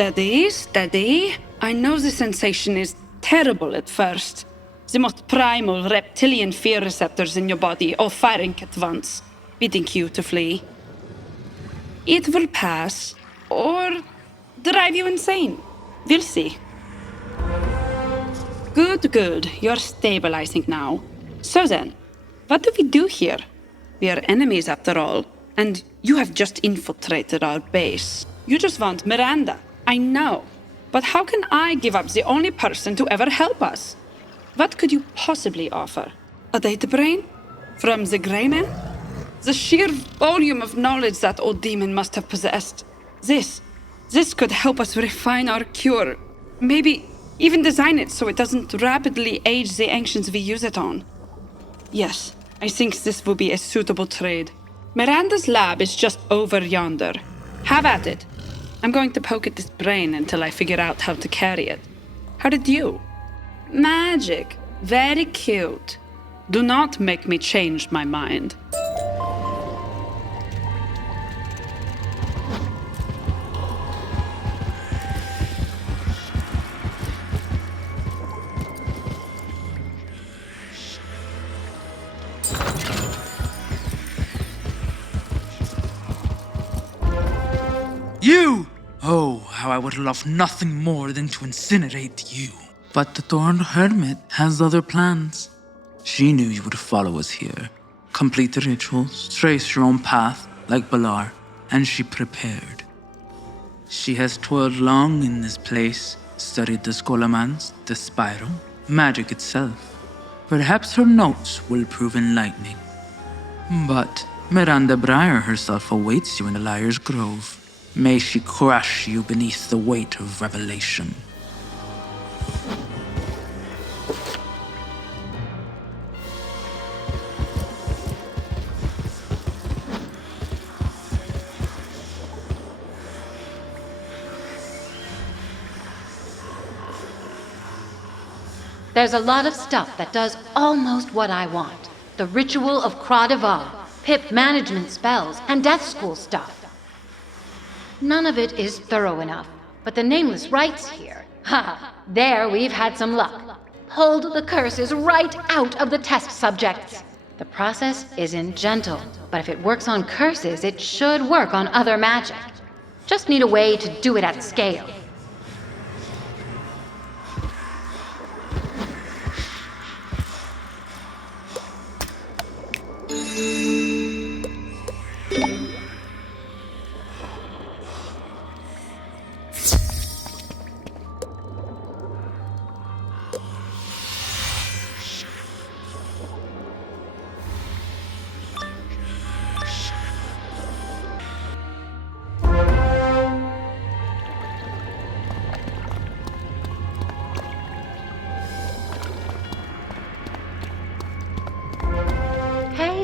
Steady, steady. I know the sensation is terrible at first. The most primal reptilian fear receptors in your body all firing at once, bidding you to flee. It will pass, or drive you insane. We'll see. Good, good. You're stabilizing now. So then, what do we do here? We are enemies after all, and you have just infiltrated our base. You just want Miranda, I know. But how can I give up the only person to ever help us? What could you possibly offer? A data brain? From the Grey Man? The sheer volume of knowledge that old demon must have possessed. This could help us refine our cure. Maybe even design it so it doesn't rapidly age the ancients we use it on. Yes, I think this will be a suitable trade. Miranda's lab is just over yonder. Have at it. I'm going to poke at this brain until I figure out how to carry it. How did you? Magic. Very cute. Do not make me change my mind. You! Oh, how I would love nothing more than to incinerate you. But the Thorned Hermit has other plans. She knew you would follow us here. Complete the rituals, trace your own path, like Balaur, and she prepared. She has toiled long in this place, studied the Scholomance, the spiral, magic itself. Perhaps her notes will prove enlightening. But Miranda Briar herself awaits you in the Liar's Grove. May she crush you beneath the weight of revelation. There's a lot of stuff that does almost what I want. The ritual of Croix de Val, pip management spells, and death school stuff. None of it is thorough enough, but the Nameless Rites here, there we've had some luck. Pulled the curses right out of the test subjects. The process isn't gentle, but if it works on curses, it should work on other magic. Just need a way to do it at scale.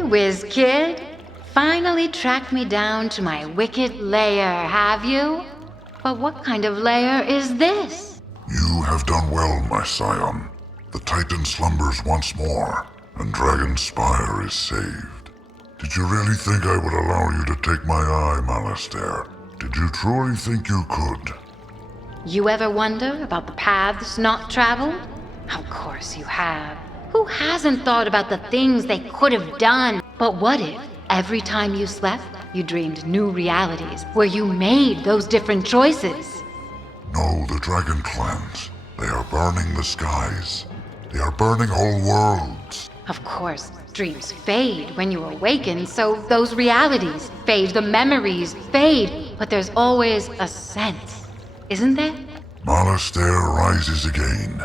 Whiz kid, finally tracked me down to my wicked lair, have you? But what kind of lair is this? You have done well, my scion. The Titan slumbers once more, and Dragon Spire is saved. Did you really think I would allow you to take my eye, Malastair? Did you truly think you could? You ever wonder about the paths not traveled? Of course you have. Who hasn't thought about the things they could have done? But what if, every time you slept, you dreamed new realities where you made those different choices? No, the Dragon Clans. They are burning the skies. They are burning whole worlds. Of course, dreams fade when you awaken, so those realities fade, the memories fade. But there's always a sense, isn't there? Malastair rises again.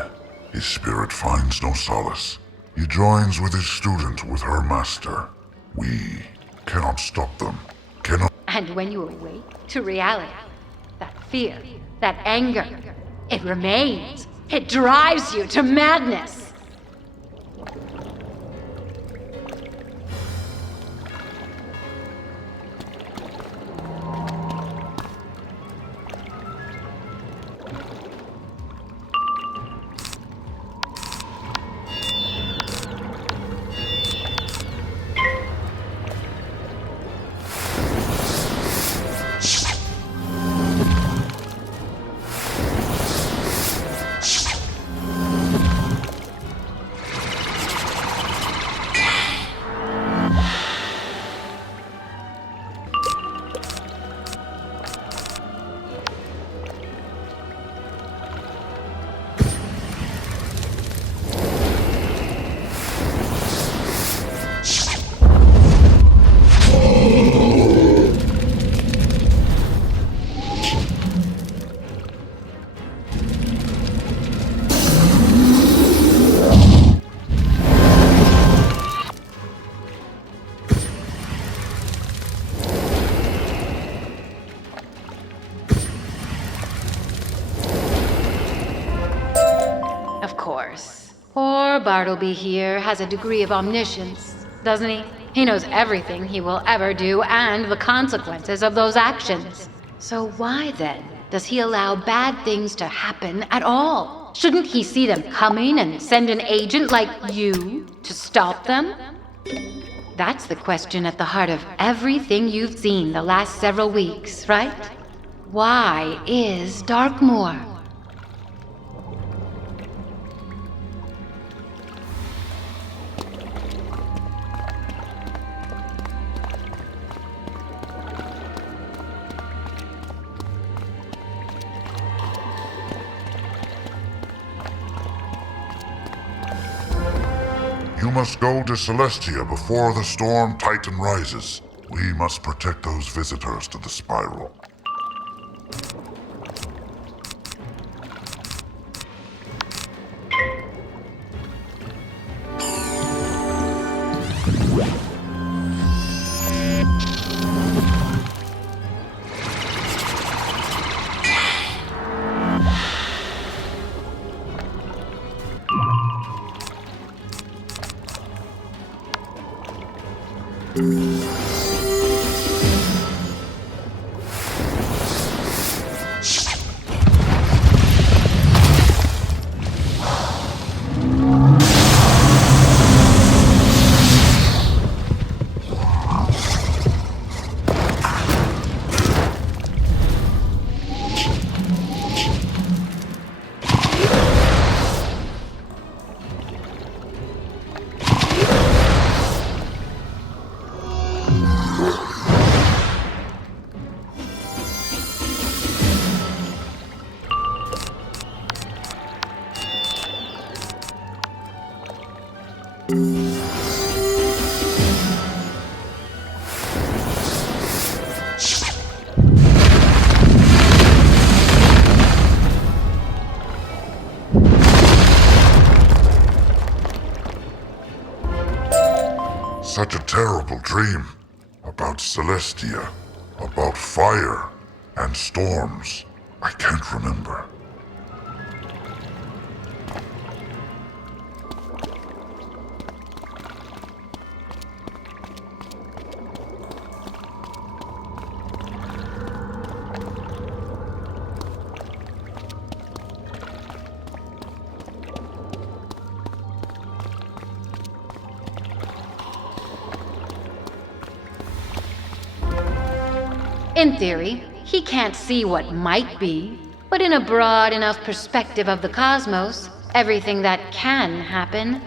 His spirit finds no solace. He joins with his student with her master. We cannot stop them. Cannot. And when you awake to reality, that fear, that anger, it remains. It drives you to madness. course. Poor Bartleby here has a degree of omniscience, doesn't he? He knows everything he will ever do and the consequences of those actions. So why then does he allow bad things to happen at all? Shouldn't he see them coming and send an agent like you to stop them? That's the question at the heart of everything you've seen the last several weeks, right? Why is Darkmoor? You must go to Celestia before the storm Titan rises. We must protect those visitors to the spiral. Such a terrible dream. About Celestia. About fire. And storms. I can't remember. In theory, he can't see what might be, but in a broad enough perspective of the cosmos, everything that can happen,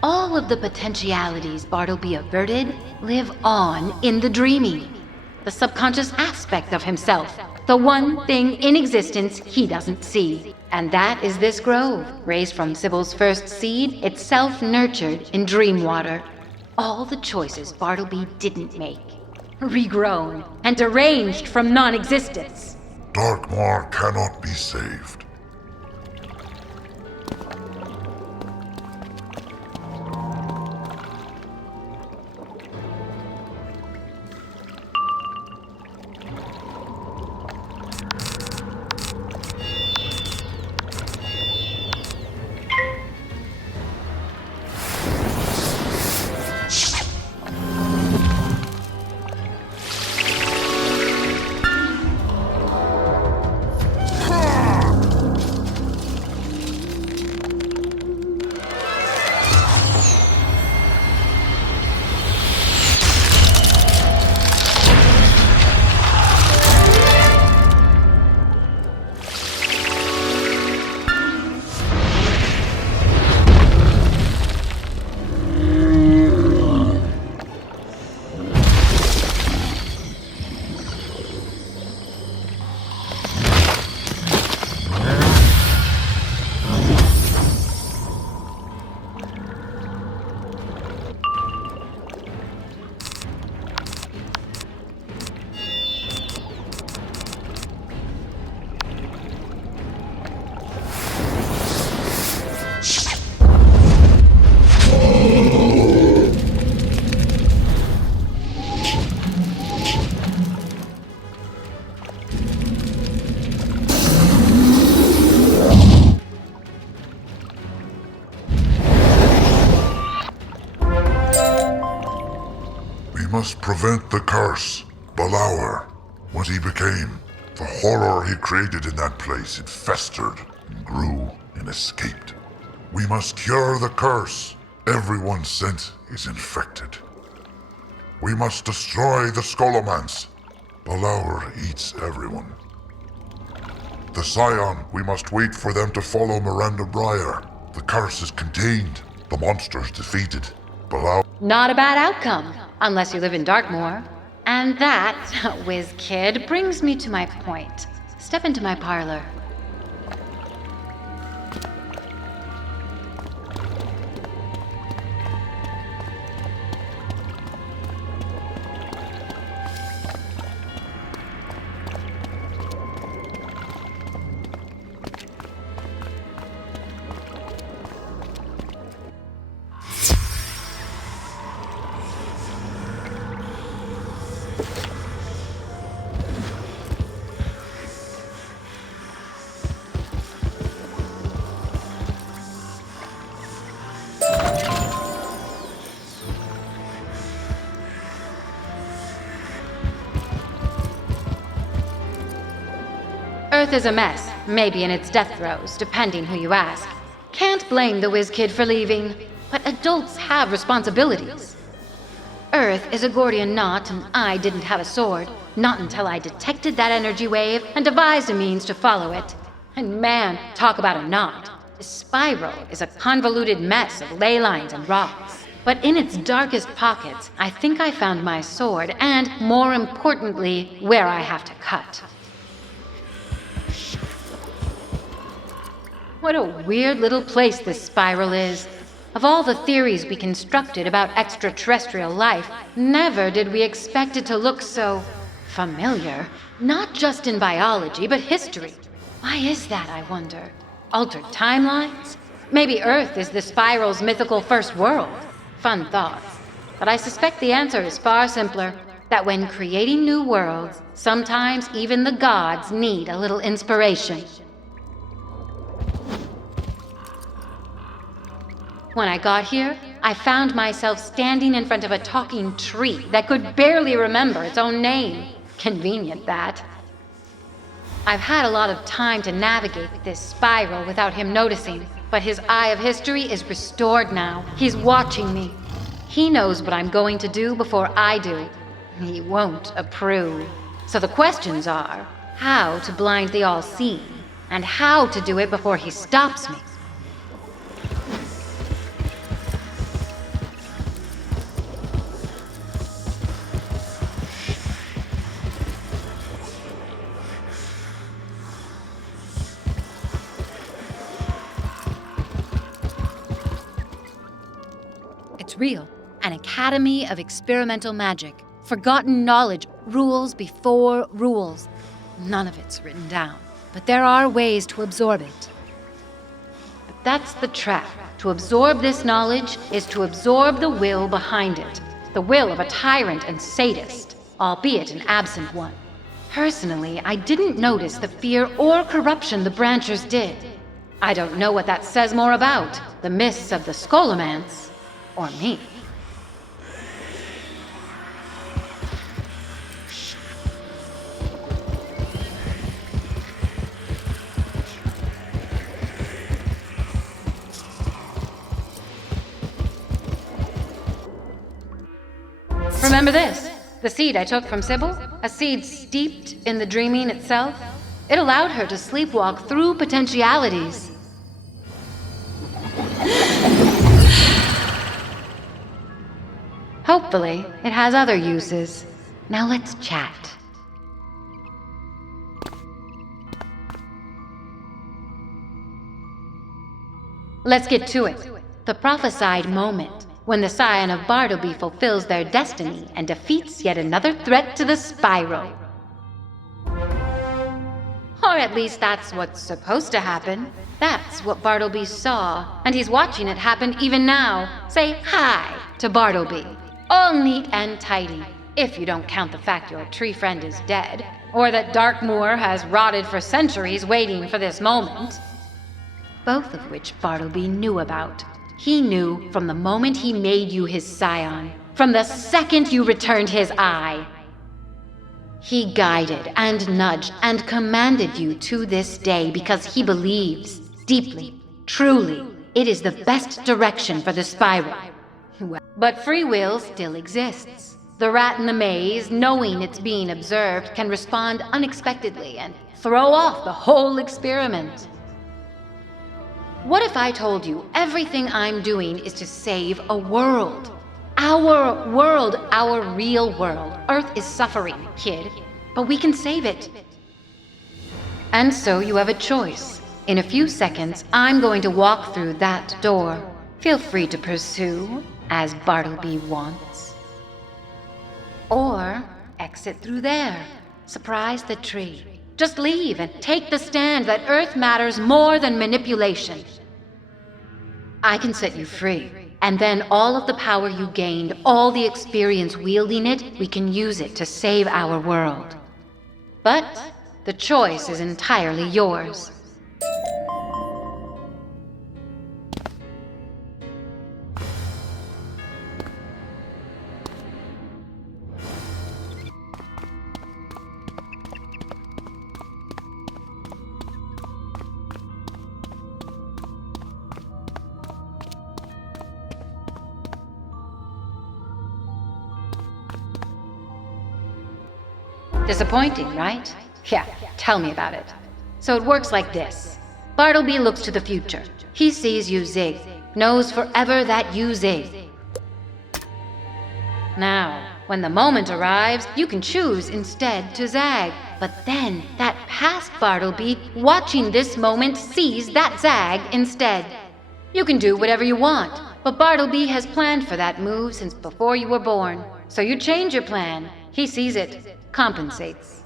all of the potentialities Bartleby averted live on in the dreaming. The subconscious aspect of himself, the one thing in existence he doesn't see. And that is this grove, raised from Sybil's first seed, itself nurtured in dream water. All the choices Bartleby didn't make. Regrown and deranged from non-existence. Darkmoor cannot be saved. must prevent the curse. Balaur, what he became, the horror he created in that place, it festered and grew and escaped. We must cure the curse. Everyone sent is infected. We must destroy the Scholomance. Balaur eats everyone. The Scion, we must wait for them to follow Miranda Briar. The curse is contained. The monsters defeated. Balaur... Not a bad outcome, unless you live in Darkmoor. And that, whiz kid, brings me to my point. Step into my parlor. Earth is a mess, maybe in its death throes, depending who you ask. Can't blame the whiz kid for leaving, but adults have responsibilities. Earth is a Gordian knot, and I didn't have a sword, not until I detected that energy wave and devised a means to follow it. And man, talk about a knot. The spiral is a convoluted mess of ley lines and rocks. But in its darkest pockets, I think I found my sword, and, more importantly, where I have to cut. What a weird little place this spiral is. Of all the theories we constructed about extraterrestrial life, never did we expect it to look so familiar. Not just in biology, but history. Why is that, I wonder? Altered timelines? Maybe Earth is the spiral's mythical first world. Fun thoughts. But I suspect the answer is far simpler. That when creating new worlds, sometimes even the gods need a little inspiration. When I got here, I found myself standing in front of a talking tree that could barely remember its own name. Convenient, that. I've had a lot of time to navigate this spiral without him noticing, but his eye of history is restored now. He's watching me. He knows what I'm going to do before I do. He won't approve. So the questions are, how to blind the all-seeing, and how to do it before he stops me. It's real. An academy of experimental magic. Forgotten knowledge. Rules before rules. None of it's written down. But there are ways to absorb it. But that's the trap. To absorb this knowledge is to absorb the will behind it. The will of a tyrant and sadist, albeit an absent one. Personally, I didn't notice the fear or corruption the Branchers did. I don't know what that says more about, the myths of the Scholomance, or me. Remember this? The seed I took from Sybil? A seed steeped in the dreaming itself? It allowed her to sleepwalk through potentialities. Hopefully, it has other uses. Now let's chat. Let's get to it. The prophesied moment, when the Scion of Bartleby fulfills their destiny and defeats yet another threat to the spiral. Or at least that's what's supposed to happen. That's what Bartleby saw, and he's watching it happen even now. Say hi to Bartleby. All neat and tidy, if you don't count the fact your tree friend is dead, or that Darkmoor has rotted for centuries waiting for this moment. Both of which Bartleby knew about. He knew from the moment he made you his scion. From the second you returned his eye. He guided and nudged and commanded you to this day because he believes, deeply, truly, it is the best direction for the spiral. But free will still exists. The rat in the maze, knowing it's being observed, can respond unexpectedly and throw off the whole experiment. What if I told you everything I'm doing is to save a world? Our world, our real world. Earth is suffering, kid, but we can save it. And so you have a choice. In a few seconds, I'm going to walk through that door. Feel free to pursue, as Bartleby wants. Or exit through there. Surprise the tree. Just leave and take the stand that Earth matters more than manipulation. I can set you free, and then all of the power you gained, all the experience wielding it, we can use it to save our world. But the choice is entirely yours. Disappointing, right? Yeah, tell me about it. So it works like this. Bartleby looks to the future. He sees you zig, knows forever that you zig. Now, when the moment arrives, you can choose instead to zag. But then, that past Bartleby, watching this moment, sees that zag instead. You can do whatever you want, but Bartleby has planned for that move since before you were born. So you change your plan. He sees it, compensates.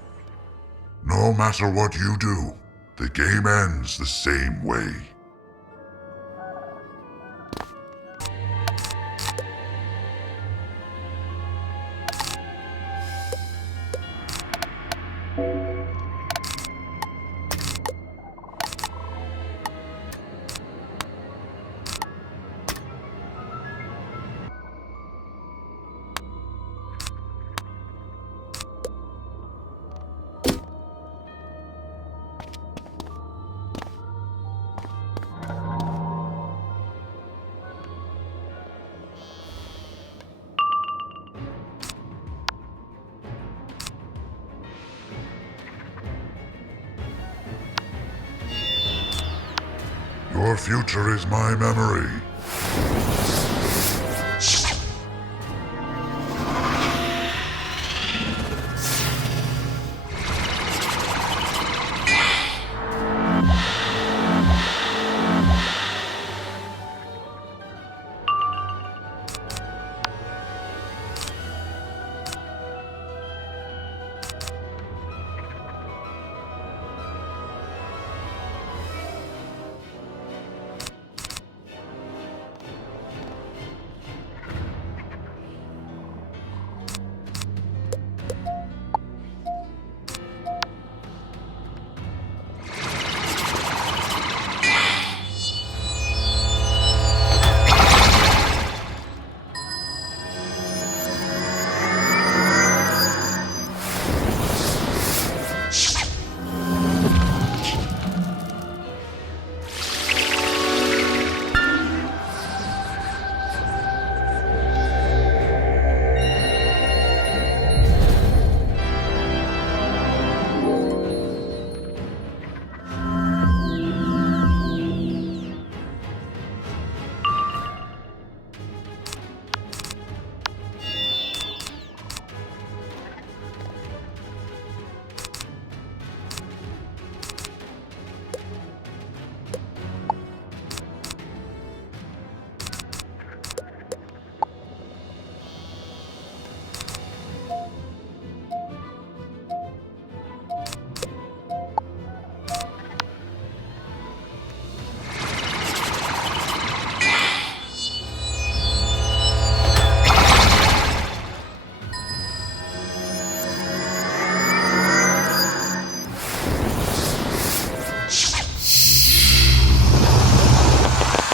No matter what you do, the game ends the same way. Your future is my memory.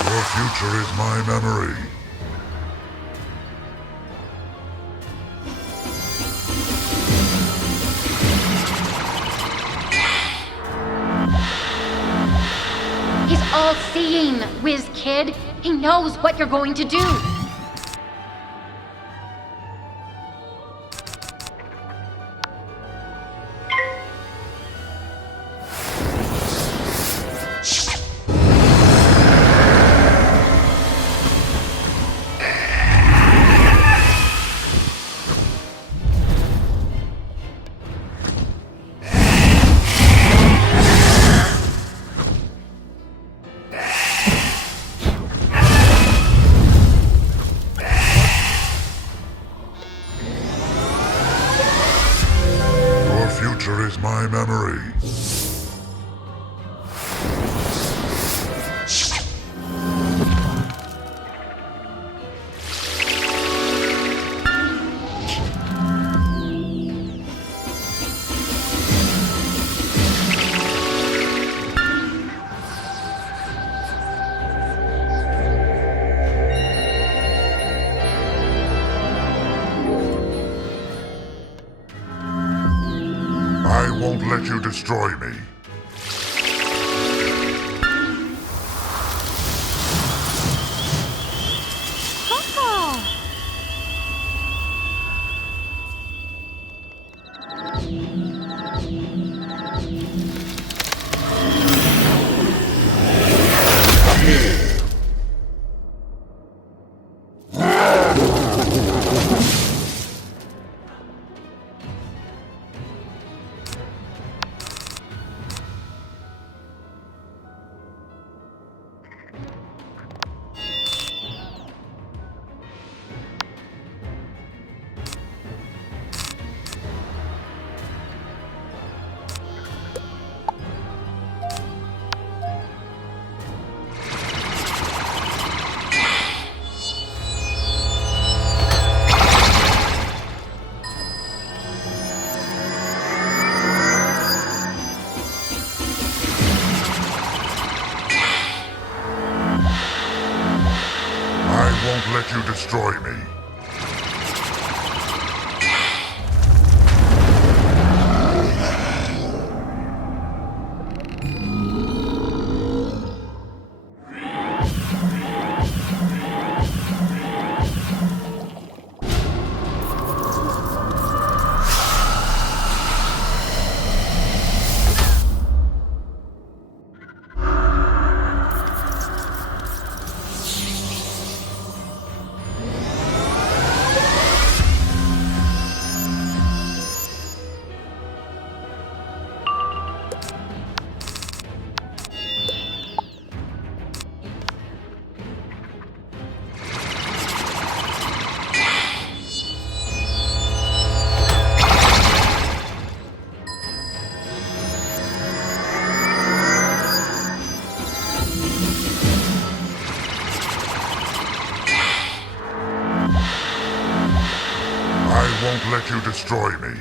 Your future is my memory. seeing, Whiz Kid. He knows what you're going to do. My memory. I won't let you destroy me. I won't let you destroy me. I won't let you destroy me.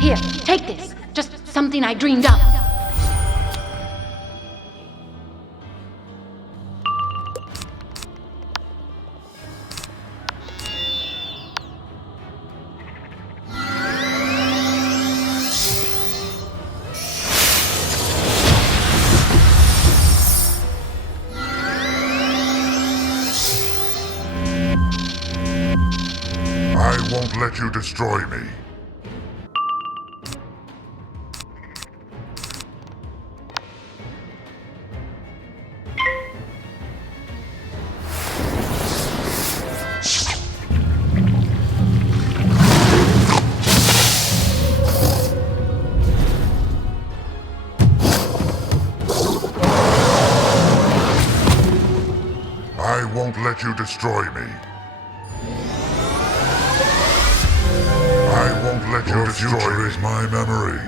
Here, take this. Just something I dreamed up. won't let you destroy me. I won't let you destroy me. I won't let you destroy me. Your future is my memory.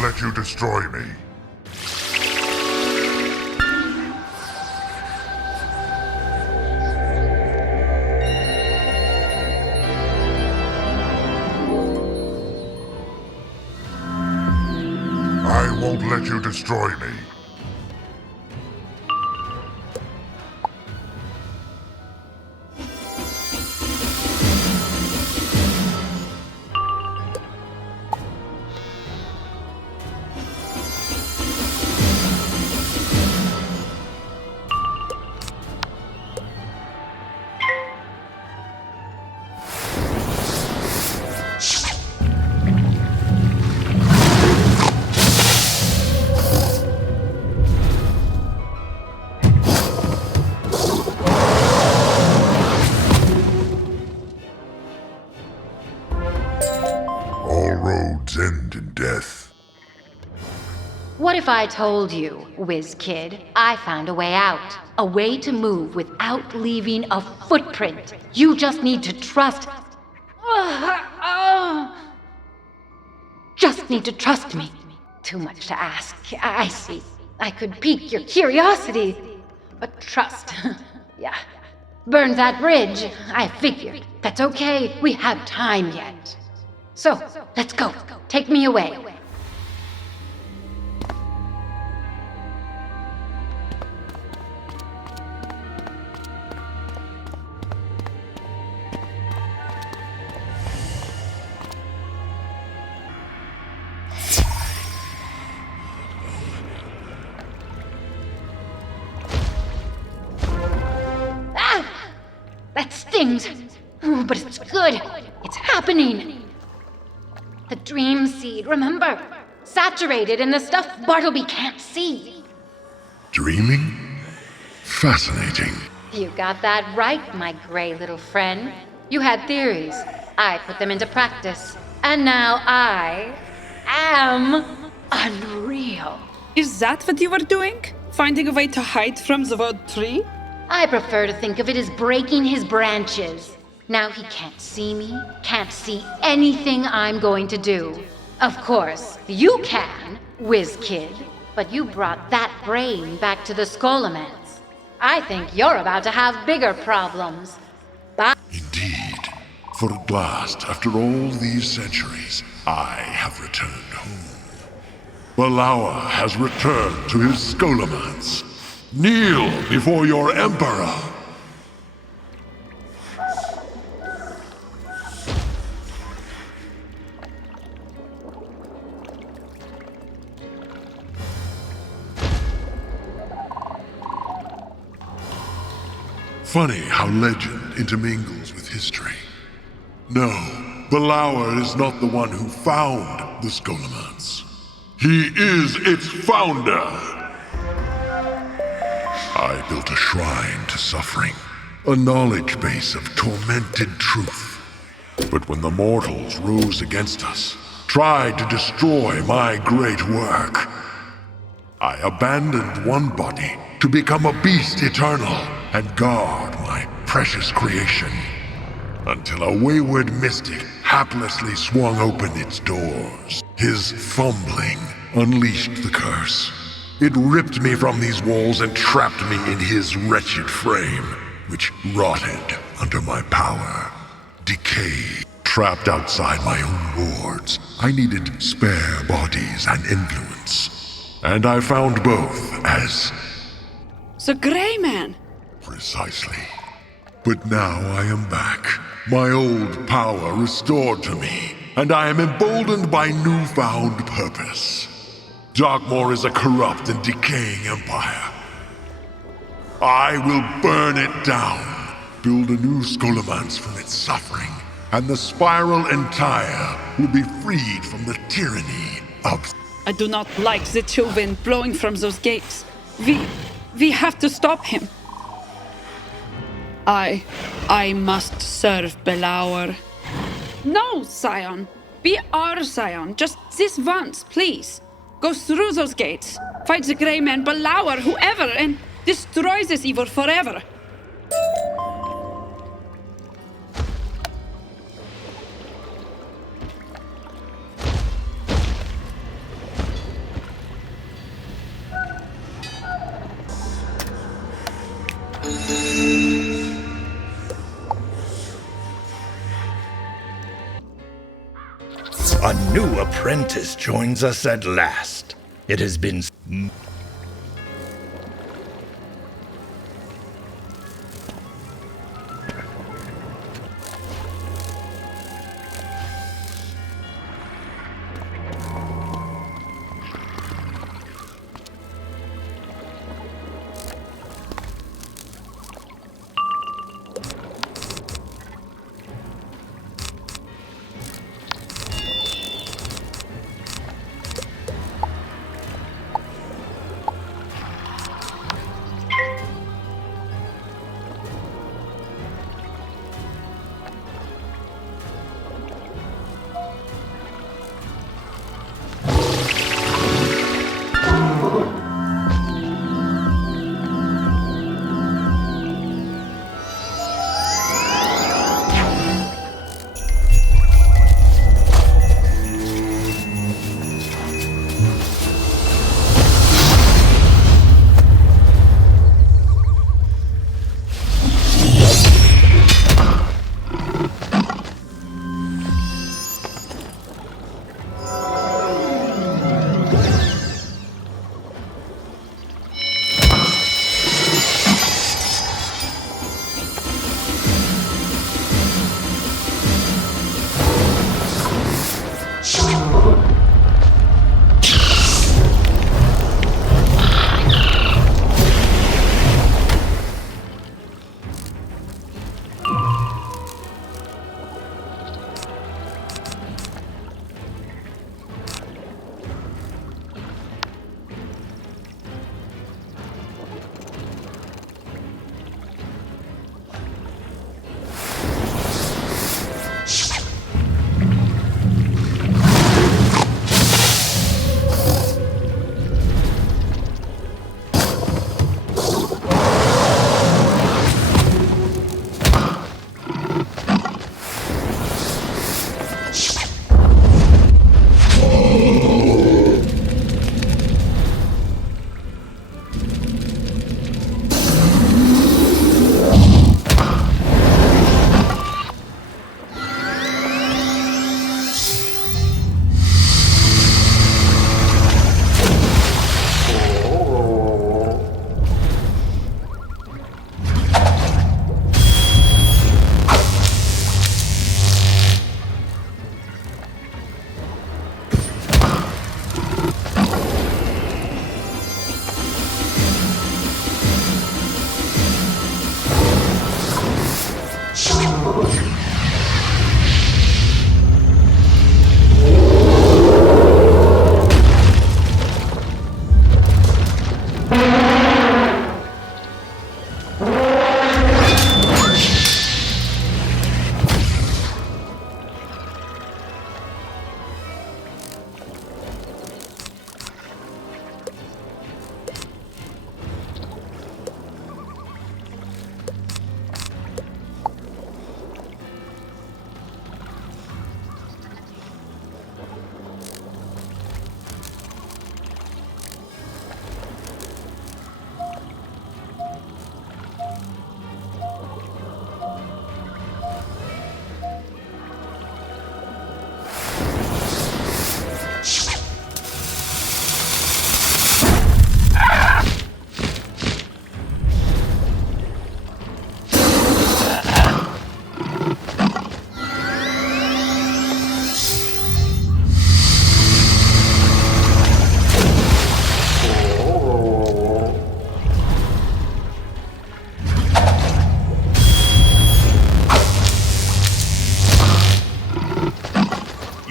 Let you destroy me. I won't let you destroy me. End in death. What if I told you, Whiz Kid, I found a way out? A way to move without leaving a footprint. You just need to trust... Just need to trust me. Too much to ask. I see. I could pique your curiosity. But trust... yeah. Burn that bridge. I figured. That's okay. We have time yet. So, let's go. Take me away. Ah! That stings. Ooh, but it's good. It's happening. The dream seed, remember? Saturated in the stuff Bartleby can't see. Dreaming? Fascinating. You got that right, my gray little friend. You had theories. I put them into practice. And now I am unreal. Is that what you were doing? Finding a way to hide from the world tree? I prefer to think of it as breaking his branches. Now he can't see me, can't see anything I'm going to do. Of course, you can, Whiz Kid, but you brought that brain back to the Scholomance. I think you're about to have bigger problems. Bye. Indeed. For at last, after all these centuries, I have returned home. Balaur has returned to his Scholomance. Kneel before your Emperor! Funny how legend intermingles with history. No, Balaur is not the one who found the Scholomance. He is its founder! I built a shrine to suffering, a knowledge base of tormented truth. But when the mortals rose against us, tried to destroy my great work, I abandoned one body to become a beast eternal and guard my precious creation, until a wayward mystic haplessly swung open its doors. His fumbling unleashed the curse. It ripped me from these walls and trapped me in his wretched frame, which rotted under my power. Decay trapped outside my own wards. I needed spare bodies and influence. And I found both as... The Grey Man! Precisely. But now I am back. My old power restored to me, and I am emboldened by newfound purpose. Darkmoor is a corrupt and decaying empire. I will burn it down, build a new Scholomance from its suffering, and the spiral entire will be freed from the tyranny of... I do not like the chill wind blowing from those gates. We have to stop him. I must serve Balaur. No, Scion. Be our Scion. Just this once, please. Go through those gates. Fight the Grey Man, Balaur, whoever, and destroy this evil forever. A new apprentice joins us at last. It has been...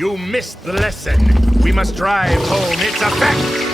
You missed the lesson. We must drive home its effect.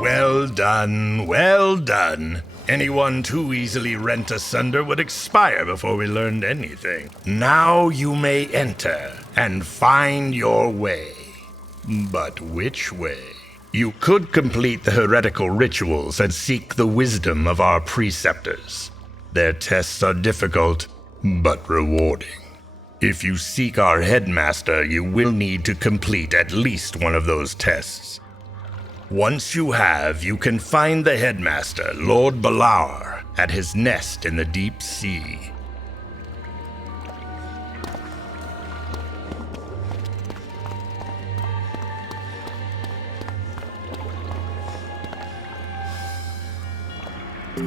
Well done, well done. Anyone too easily rent asunder would expire before we learned anything. Now you may enter and find your way. But which way? You could complete the heretical rituals and seek the wisdom of our preceptors. Their tests are difficult, but rewarding. If you seek our headmaster, you will need to complete at least one of those tests. Once you have, you can find the headmaster, Lord Balaur, at his nest in the deep sea. I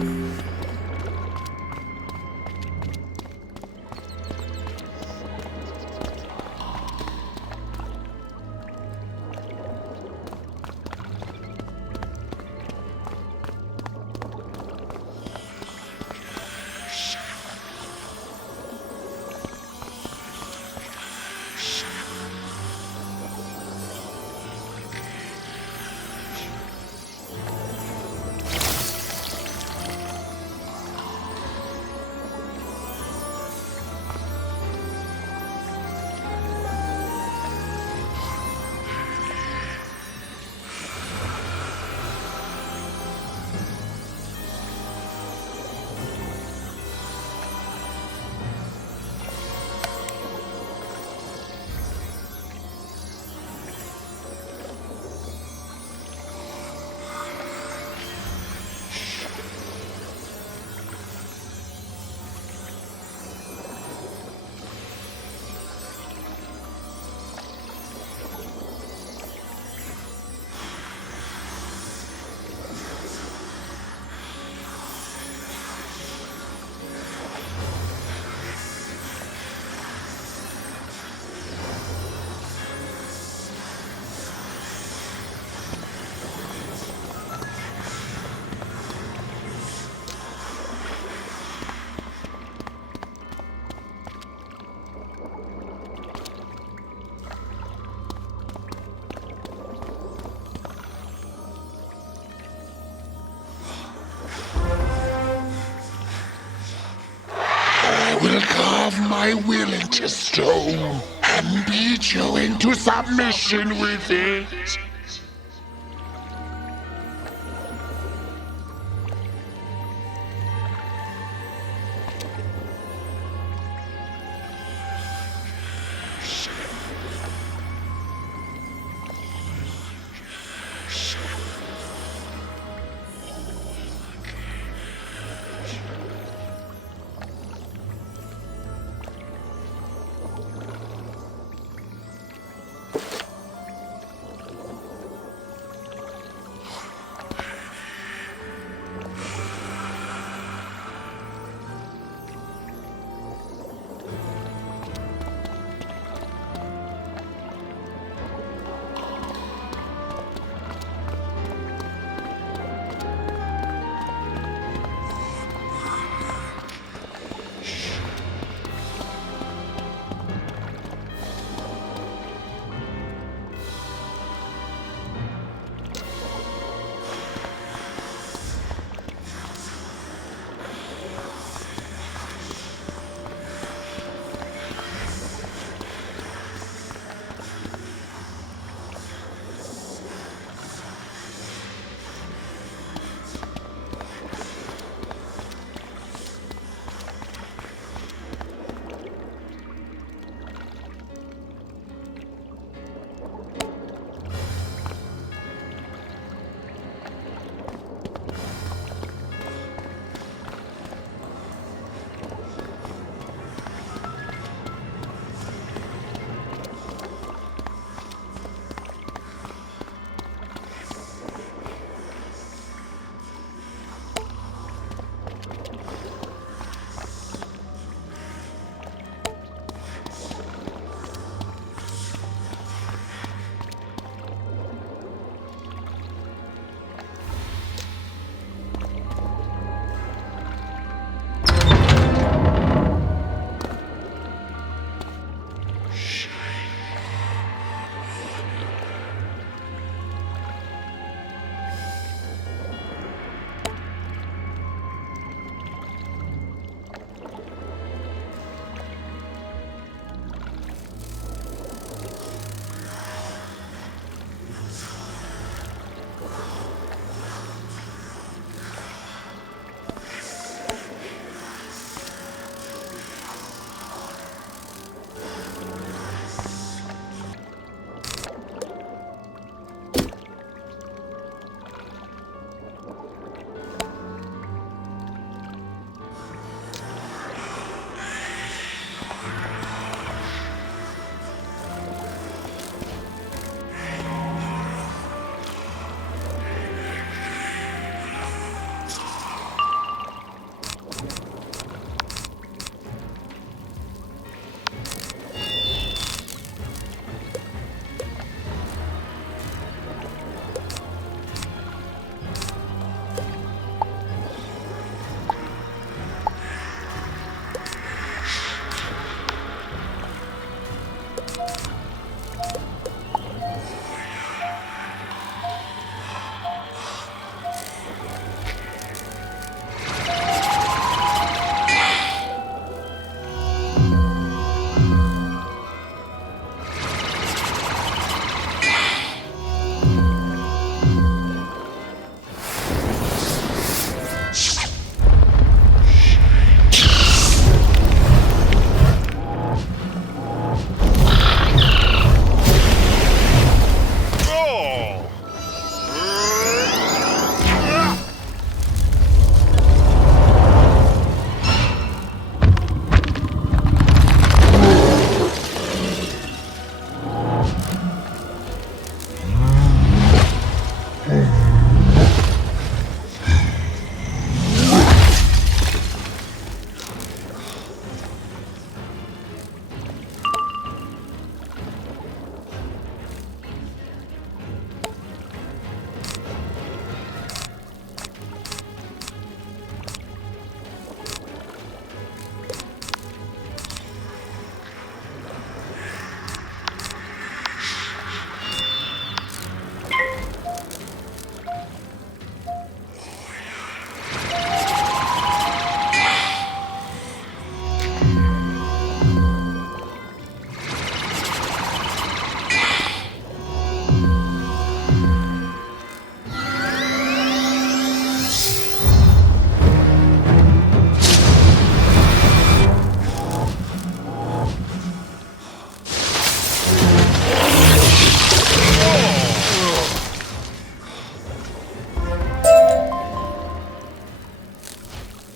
will carve my will into stone and beat you into submission with it.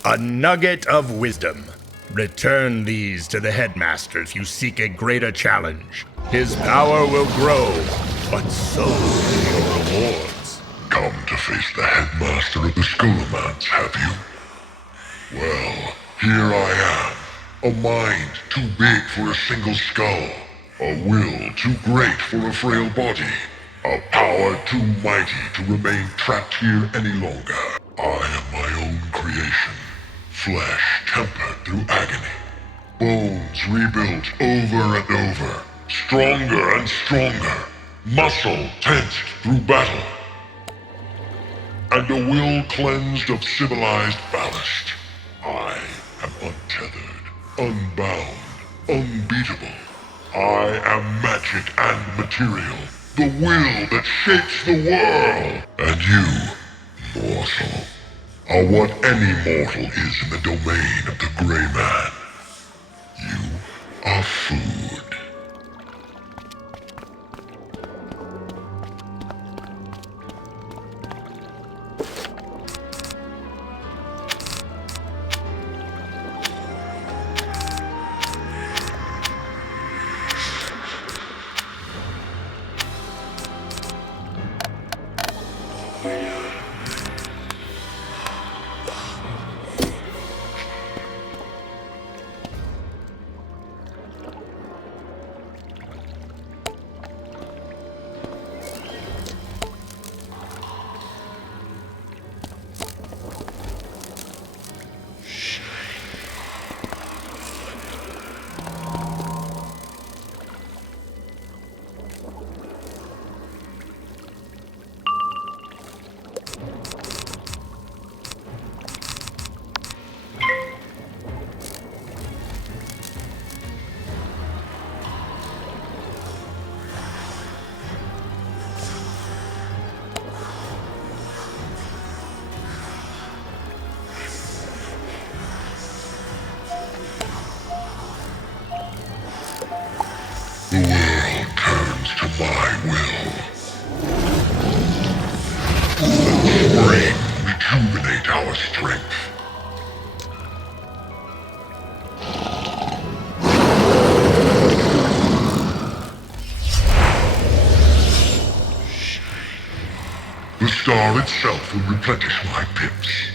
A nugget of wisdom. Return these to the headmaster if you seek a greater challenge. His power will grow, but so will your rewards. Come to face the headmaster of the Scholomance, have you? Well, here I am. A mind too big for a single skull. A will too great for a frail body. A power too mighty to remain trapped here any longer. I am my own creation. Flesh tempered through agony. Bones rebuilt over and over. Stronger and stronger. Muscle tensed through battle. And a will cleansed of civilized ballast. I am untethered, unbound, unbeatable. I am magic and material. The will that shapes the world. And you, mortal, are what any mortal is in the domain of the Grey Man. You are food. The world turns to my will. Spring rejuvenate our strength. The star itself will replenish my pips.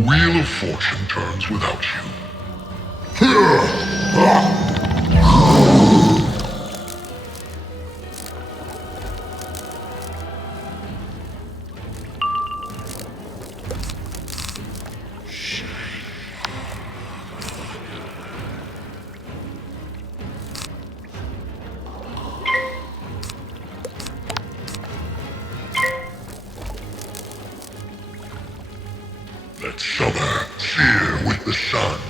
The wheel of fortune turns without you. Let summer cheer with the sun.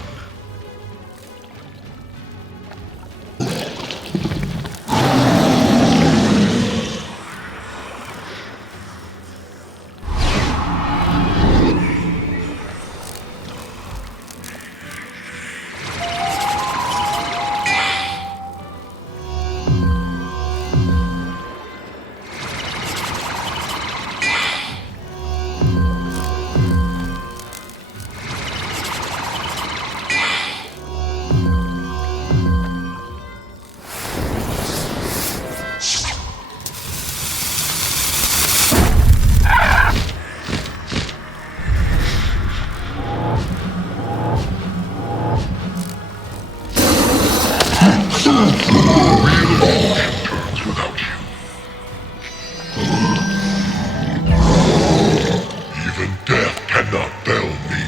Even death cannot fell me.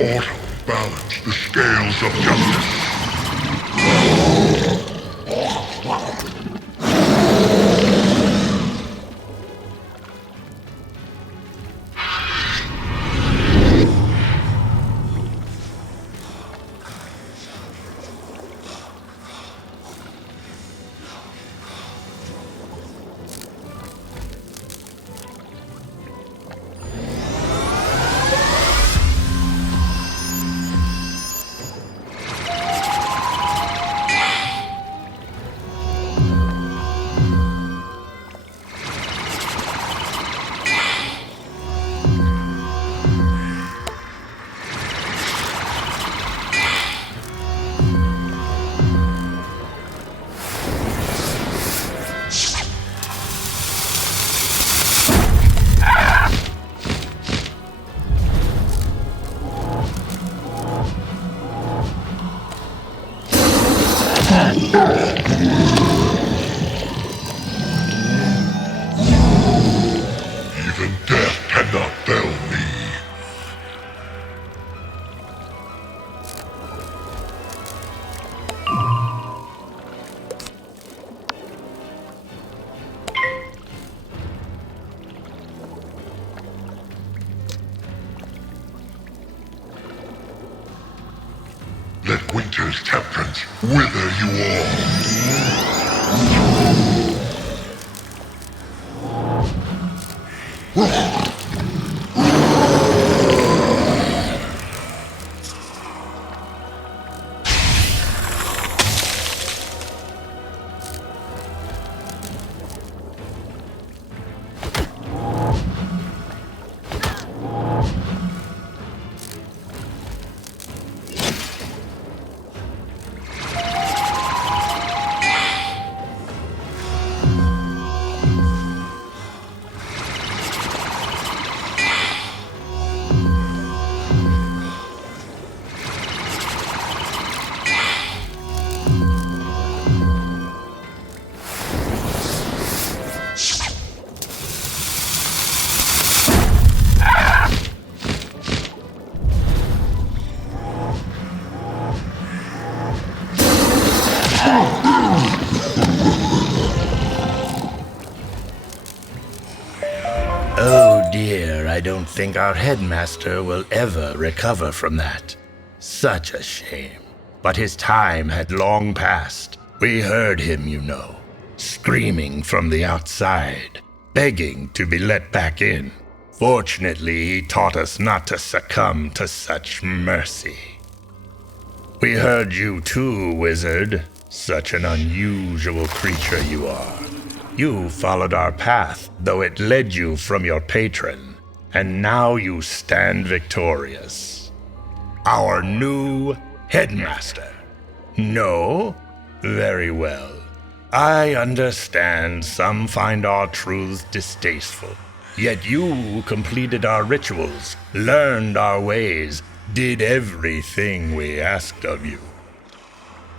Autumn balance the scales of justice. Even death cannot fell me. Let winter's temperance wither you all. fear I don't think our headmaster will ever recover from that. Such a shame. But his time had long passed. We heard him, you know, screaming from the outside, begging to be let back in. Fortunately, he taught us not to succumb to such mercy. We heard you too, wizard. Such an unusual creature you are. You followed our path, though it led you from your patron, and now you stand victorious. Our new headmaster. No? Very well. I understand some find our truths distasteful. Yet you completed our rituals, learned our ways, did everything we asked of you.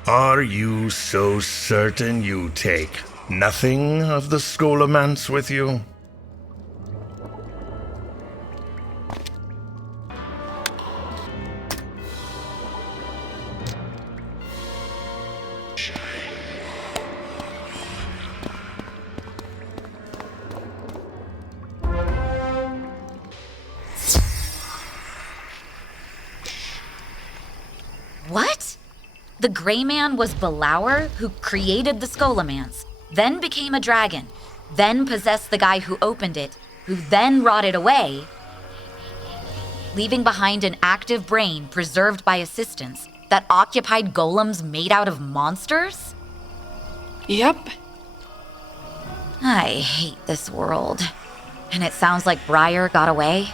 Are you so certain you take nothing of the Scholomance with you? What? The Gray Man was Balaur, who created the Scholomance, then became a dragon, then possessed the guy who opened it, who then rotted away, leaving behind an active brain preserved by assistants that occupied golems made out of monsters? Yup. I hate this world. And it sounds like Briar got away?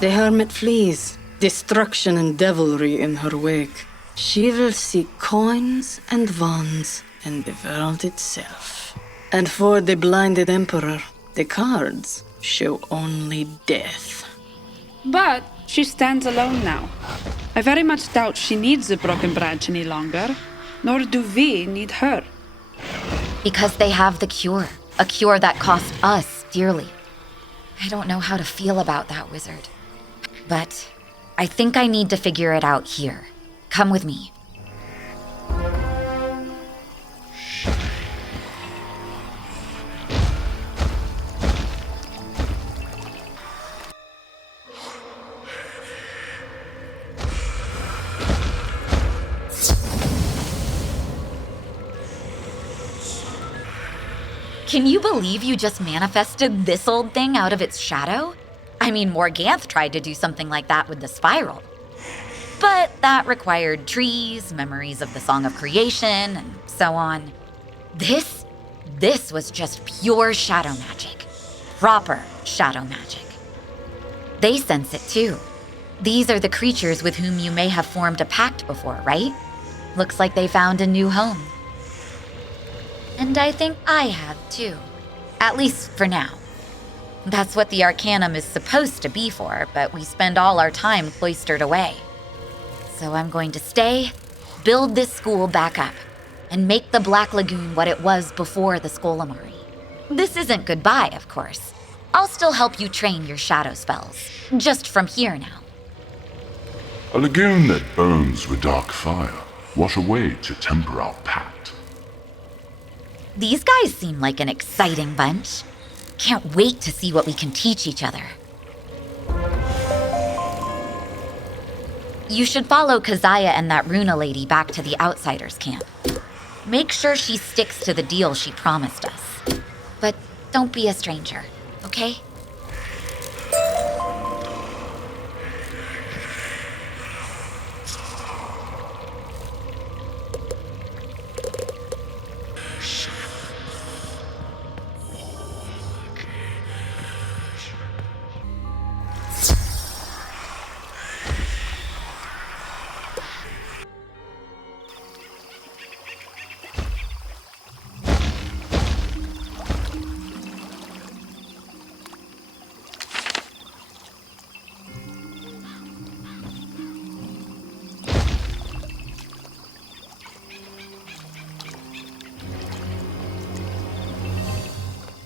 The hermit flees, destruction and devilry in her wake. She will seek coins and wands and the world itself. And for the blinded emperor, the cards show only death. But she stands alone now. I very much doubt she needs the broken branch any longer, nor do we need her. Because they have the cure. A cure that cost us dearly. I don't know how to feel about that, wizard. But I think I need to figure it out here. Come with me. Can you believe you just manifested this old thing out of its shadow? I mean, Morganth tried to do something like that with the spiral. But that required trees, memories of the Song of Creation, and so on. This was just pure shadow magic. Proper shadow magic. They sense it too. These are the creatures with whom you may have formed a pact before, right? Looks like they found a new home. And I think I have too. At least for now. That's what the Arcanum is supposed to be for, but we spend all our time cloistered away. So I'm going to stay, build this school back up, and make the Black Lagoon what it was before the Scholomary. This isn't goodbye, of course. I'll still help you train your shadow spells, just from here now. A lagoon that burns with dark fire. What a way to temper our pact. These guys seem like an exciting bunch. Can't wait to see what we can teach each other. You should follow Keziah and that Runa lady back to the Outsiders camp. Make sure she sticks to the deal she promised us. But don't be a stranger, okay?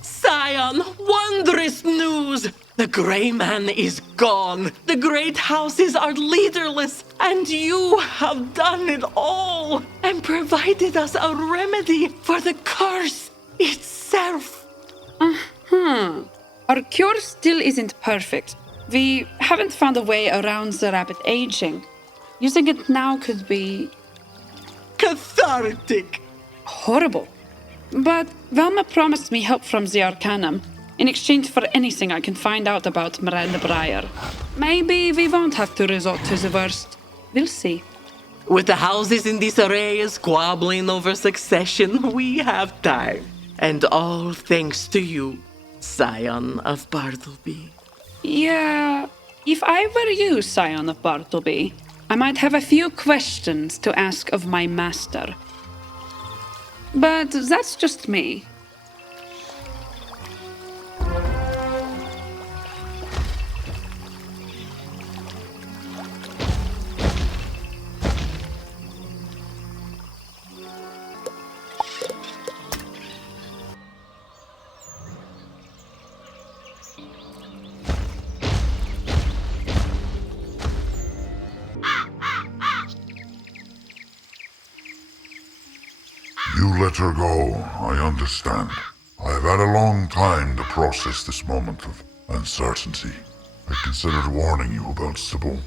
Scion, wondrous news! The Grey Man is gone. The great houses are leaderless, and you have done it all and provided us a remedy for the curse itself. Our cure still isn't perfect. We haven't found a way around the rapid aging. Using it now could be Cathartic! horrible. But Velma promised me help from the Arcanum in exchange for anything I can find out about Miranda Briar. Maybe we won't have to resort to the worst. We'll see. With the houses in disarray squabbling over succession, we have time. And all thanks to you, Scion of Bartleby. Yeah, if I were you, Scion of Bartleby, I might have a few questions to ask of my master. But that's just me. You let her go, I understand. I've had a long time to process this moment of uncertainty. I considered warning you about Sybil.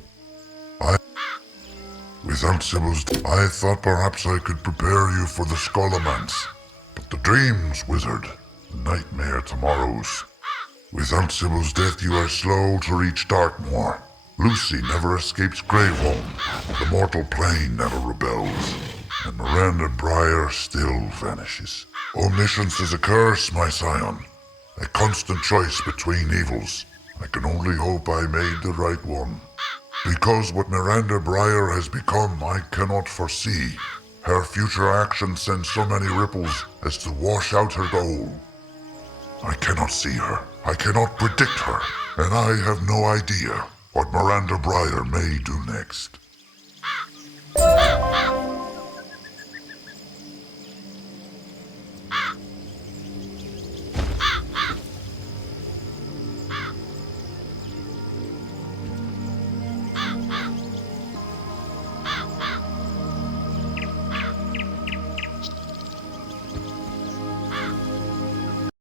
Without Sybil's I thought perhaps I could prepare you for the Scholomance. But the dreams, wizard, the nightmare tomorrows. Without Sybil's death you are slow to reach Darkmoor. Lucy never escapes Graveholm. The mortal plane never rebels. And Miranda Briar still vanishes. Omniscience is a curse, my scion. A constant choice between evils. I can only hope I made the right one. Because what Miranda Briar has become, I cannot foresee. Her future actions send so many ripples as to wash out her goal. I cannot see her. I cannot predict her. And I have no idea what Miranda Briar may do next.